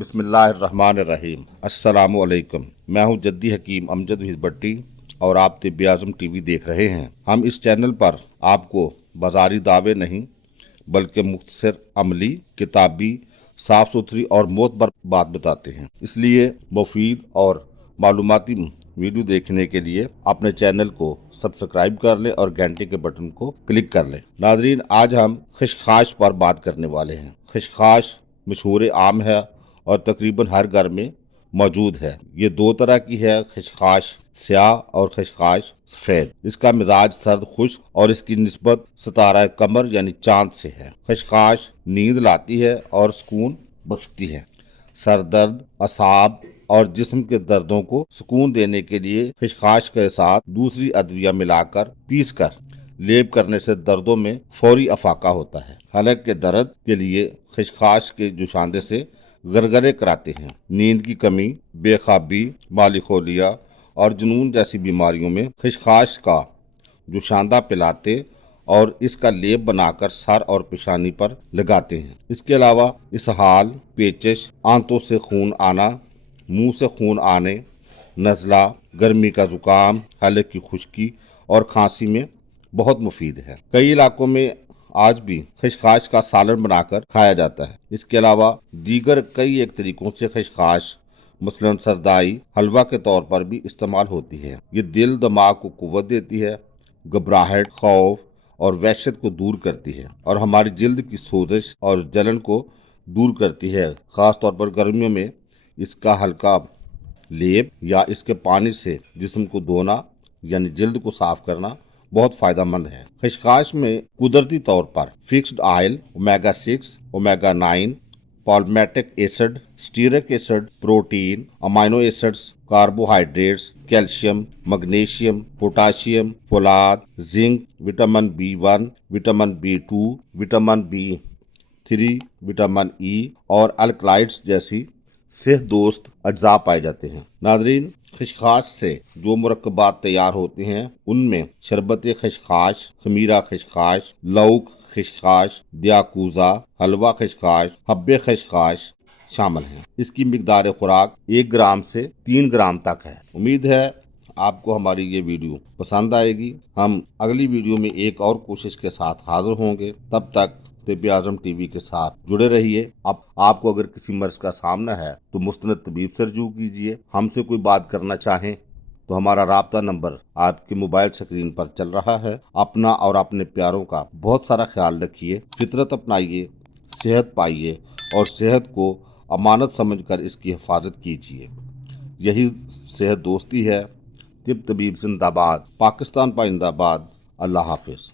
बिस्मिल्लाहिर्रहमानिर्रहीम। अस्सलामुअलैकुम। मैं हूं जद्दी हकीम अमजद भट्टी और आप तिब्बे आज़म टीवी देख रहे हैं। हम इस चैनल पर आपको बाजारी दावे नहीं बल्कि मुख्तसर, अमली, किताबी, साफ सुथरी और मोतबर बात बताते हैं। इसलिए मुफीद और मालूमाती वीडियो देखने के लिए अपने चैनल को सब्सक्राइब कर लें और घंटे के बटन को क्लिक कर लें। नाजरीन, आज हम खशखाश पर बात करने वाले हैं। खशखाश मशहूर आम है और तकरीबन हर घर में मौजूद है। ये दो तरह की है, खशखाश स्याह और खशखाश सफेद। इसका मिजाज सर्द खुश्क और इसकी निस्बत सितारा कमर यानी चांद से है। खशखाश नींद लाती है और सुकून बख्शती है। सर दर्द, असाब और जिस्म के दर्दों को सुकून देने के लिए खशखाश के साथ दूसरी अदविया मिलाकर पीस कर लेप करने से दर्दों में फौरी अफाका होता है। हलक के दर्द के लिए खशखाश के जुशांदे से गरगरे कराते हैं। नींद की कमी, बेखाबी, मालिकोलिया और जुनून जैसी बीमारियों में खशखाश का जुशांदा पिलाते और इसका लेप बनाकर सर और पेशानी पर लगाते हैं। इसके अलावा इसहाल, पेचिश, आंतों से खून आना, मुंह से खून आने, नज़ला, गर्मी का जुकाम, हलक की खुश्की और खांसी में बहुत मुफीद है। कई इलाकों में आज भी खशखाश का सालन बनाकर खाया जाता है। इसके अलावा दीगर कई एक तरीकों से खशखाश मसलन सरदाई, हलवा के तौर पर भी इस्तेमाल होती है। ये दिल दिमाग को कुव्वत देती है, घबराहट, खौफ और वहशत को दूर करती है और हमारी जिल्द की सोजिश और जलन को दूर करती है। खास तौर पर गर्मियों में इसका हल्का लेप या इसके पानी से जिस्म को धोना यानी जिल्द को साफ करना बहुत फायदेमंद है। खशखाश में कुदरती तौर पर fixed oil, omega 6, omega 9, palmitic acid, stearic acid, protein, amino acids, carbohydrates, calcium, magnesium, potassium, फोलाद, zinc, vitamin B1, vitamin B2, vitamin B3, vitamin E और अल्कलाइड्स जैसी सेहत दोस्त अज्जा पाए जाते हैं। नादरीन, खशखाश से जो मुरक्कबात तैयार होते हैं उनमें शरबत खशखाश, खमीरा खशखाश, लौक खशखाश, दियाकूजा, हलवा खशखाश, हब्बे खशखाश शामिल हैं। इसकी मिकदार खुराक 1 ग्राम से 3 ग्राम तक है। उम्मीद है आपको हमारी ये वीडियो पसंद आएगी। हम अगली वीडियो में एक और कोशिश के साथ हाजिर होंगे। तब तक तिब्बे आज़म टीवी के साथ जुड़े रहिए। अब आपको अगर किसी मर्ज का सामना है तो मुस्तनद तबीब से रजू कीजिए। हमसे कोई बात करना चाहें तो हमारा राब्ता नंबर आपके मोबाइल स्क्रीन पर चल रहा है। अपना और अपने प्यारों का बहुत सारा ख्याल रखिए, फितरत अपनाइए, सेहत पाइए और सेहत को अमानत समझकर इसकी हिफाजत कीजिए। यही सेहत दोस्ती है। तिब तबीब जिंदाबाद, पाकिस्तान पाइंदाबाद। अल्लाह हाफिज।